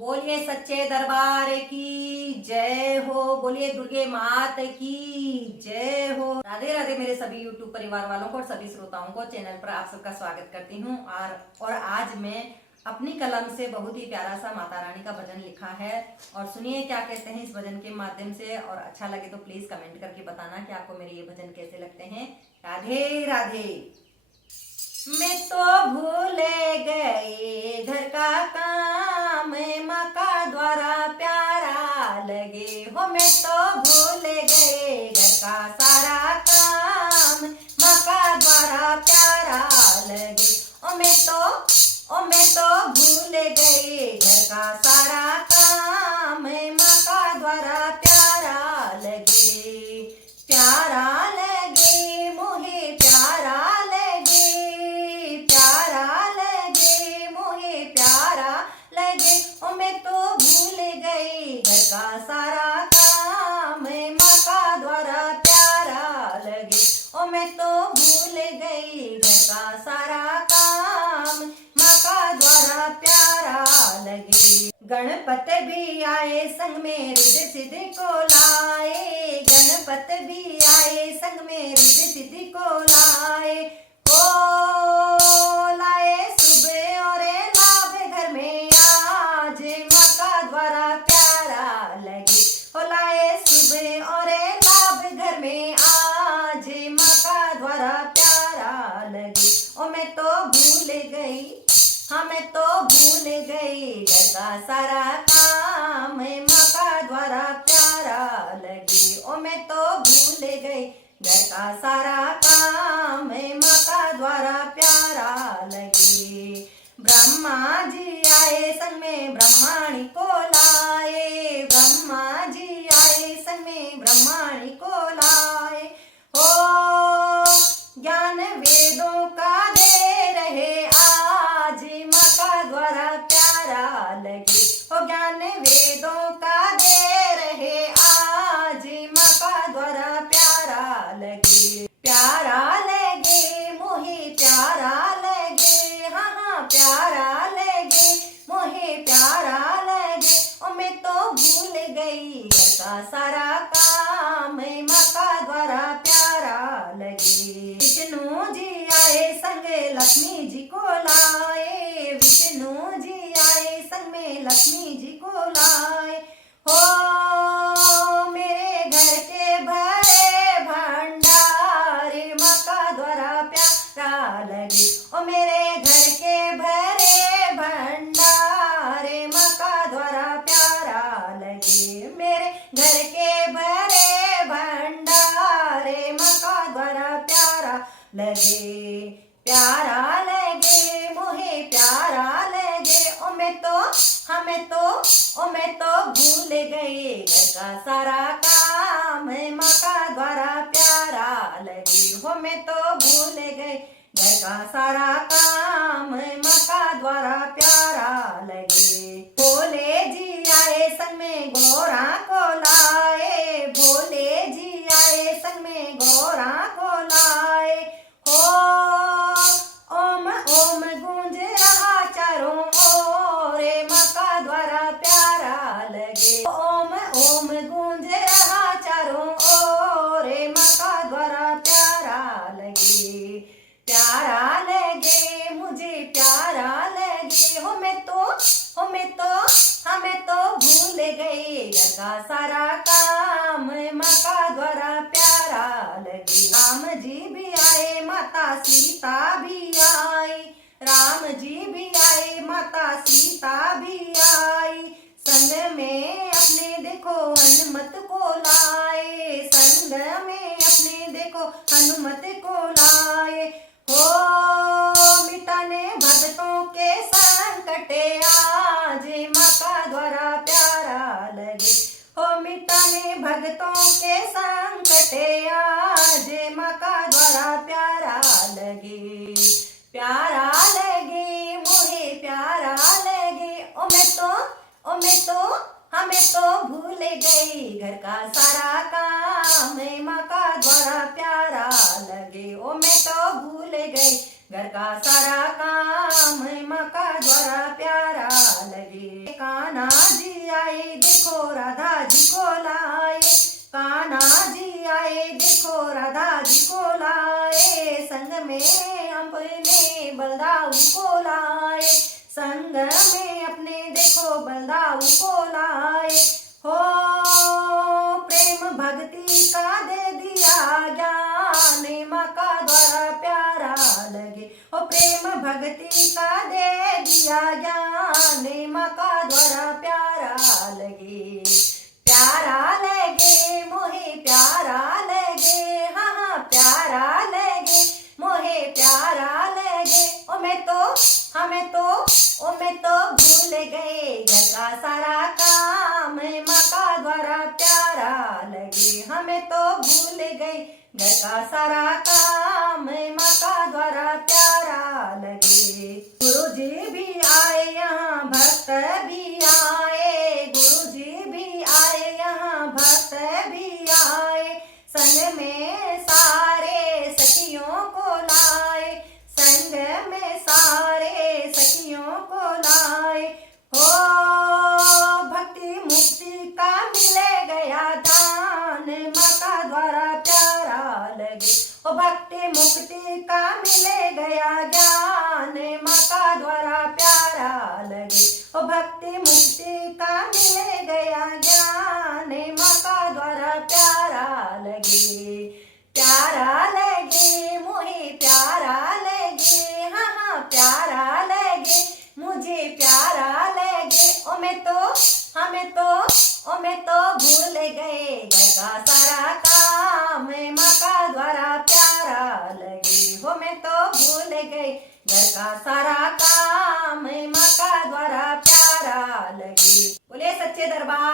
बोलिए सच्चे दरबार की जय हो। बोलिए दुर्गे मात की जय हो। राधे राधे मेरे सभी YouTube परिवार वालों को और सभी श्रोताओं को चैनल पर आप सबका स्वागत करती हूँ। और आज मैं अपनी कलम से बहुत ही प्यारा सा माता रानी का भजन लिखा है और सुनिए क्या कहते हैं इस भजन के माध्यम से। और अच्छा लगे तो प्लीज कमेंट करके बताना कि आपको मेरे ये भजन कैसे लगते हैं। राधे राधे। मैं तो भूल गई घर का काम, माँ का द्वारा प्यारा लगे हो। मैं तो भूल गए घर का सारा काम, माँ का द्वारा प्यारा लगे। मैं तो भूल गई घर का सारा काम, माँ का द्वारा प्यारा लगे। प्यारा लगे मोहे प्यारा लगे, प्यारा लगे मोहे प्यारा लगे। मैं तो भूल गई घर का सारा काम, माँ का द्वारा प्यारा लगे। मैं तो भूल गई घर का सारा काम, माँ का द्वारा प्यारा लगे। गणपत भी आए संग में रिद्धि सिद्धि को लाए, गणपत भी आए संग में रिद्धि सिद्धि को लाए। लाए सुबह और लाभ घर में आज, माँ का द्वारा प्यारा लगे। लाए सुबह और लाभ घर में आज, माँ का द्वारा प्यारा लगे। मैं तो भूल गई, हाँ मैं तो भूल गई घर का सारा काम, माँ का द्वारा प्यारा लगे। मैं तो भूल गई घर का सारा काम, माँ का द्वारा प्यारा लगे। ब्रह्मा जी आए संग में ब्रह्माणी को लाए, ब्रह्मा जी आए संग में ब्रह्माणी को लाए। ज्ञान वेदों का दे रहे आज, माँ का द्वारा प्यारा लगे। ज्ञान वेदों का दे रहे आज, माँ का द्वारा प्यारा लगे। प्यारा लगे मोहे प्यारा लगे, हाँ हाँ प्यारा लगे मोहे प्यारा लगे। मैं तो भूल गई घर का सारा काम, माँ का द्वारा प्यारा लगे। विष्णु जी आए संग लक्ष्मी जी को लाए, विष्णु जी आए संग में लक्ष्मी जी को लाए। मेरे घर के भरे भंडारे, माँ का द्वारा प्यारा लगे। मेरे घर के भरे भंडारे, माँ का द्वारा प्यारा लगे। मेरे घर के भरे भंडारे, माँ का द्वारा प्यारा लगे। प्यारा लगे मोहे प्यारा लगे। मैं तो भूल गई घर का सारा काम, माँ का द्वारा प्यारा लगे। मैं तो भूल गई घर का सारा काम, माँ का द्वारा प्यारा लगे। भोले जी आए संग में घोड़ा को लाए, भोले जी आए संग में घोड़ा को लाए। ओम ओम गूंज रहा चारों ओर, माँ का द्वारा प्यारा लगे। ओम ओम गूंज रहा चारों ओर, माँ का द्वारा प्यारा लगे। प्यारा लगे मुझे प्यारा लगे। मैं तो भूल गई घर का सारा काम, माँ का द्वारा प्यारा लगे। राम जी भी आए माता सीता भी आई, राम जी भी आए माता सीता भी आई। संग में अपने देखो हनुमत को लाए, संग में अपने देखो हनुमत को लाए। मिटाने भक्तों के संकट आज, माँ का द्वारा प्यारा लगे। मिटाने भक्तों के संकट आज, माँ का द्वारा प्यारा लगे। प्यारा लगे मोहे प्यारा लगे। मैं तो भूल गई घर का सारा काम, माँ का द्वारा प्यारा लगे। मैं तो भूल गई घर का सारा काम, माँ का द्वारा प्यारा लगे। काना जी आए देखो राधा जी को लाए, कान्हा जी आए देखो राधा जी को लाए, संग में अपने बलदाऊ को लाए, संग में अपने देखो बलदाऊ को लाए। हो प्रेम भक्ति का दे दिया ज्ञान, माँ का द्वारा प्यारा लगे। हो प्रेम भक्ति का दे दिया ज्ञान, माँ का द्वारा प्यारा लगे। प्यारा लगे मोहे प्यारा लगे, हाँ हाँ प्यारा लगे मोहे प्यारा लगे। ओ मैं तो भूल गए घर का सारा काम, माँ का द्वारा प्यारा लगे। हमें तो भूल गए घर का सारा काम, माँ का द्वारा प्यारा लगे। गुरु जी भी आए यहाँ भक्त भी आए, गुरु जी भी आए यहाँ भक्त भी आए, संग में सारे सखियों को लाए, संग में सारे सखियों को लाए। हो भक्ति मुक्ति का मिले गया दान, माँ का द्वारा प्यारा लगे। ओ भक्ति मुक्ति का मिले गया ज्ञान, माँ का द्वारा प्यारा लगे। ओ भक्ति मुक्ति का मिले गया ज्ञान, माँ का द्वारा प्यारा लगे। प्यारा लगे मोहे प्यारा लगे, हाँ हाँ प्यारा लगे मुझे प्यारा लगे। ओ मैं तो भूल गए घर का सारा काम, माँ का द्वारा प्यारा लगे। हो मैं तो भूल गए घर का सारा काम, माँ का द्वारा प्यारा लगे। बोले सच्चे दरबार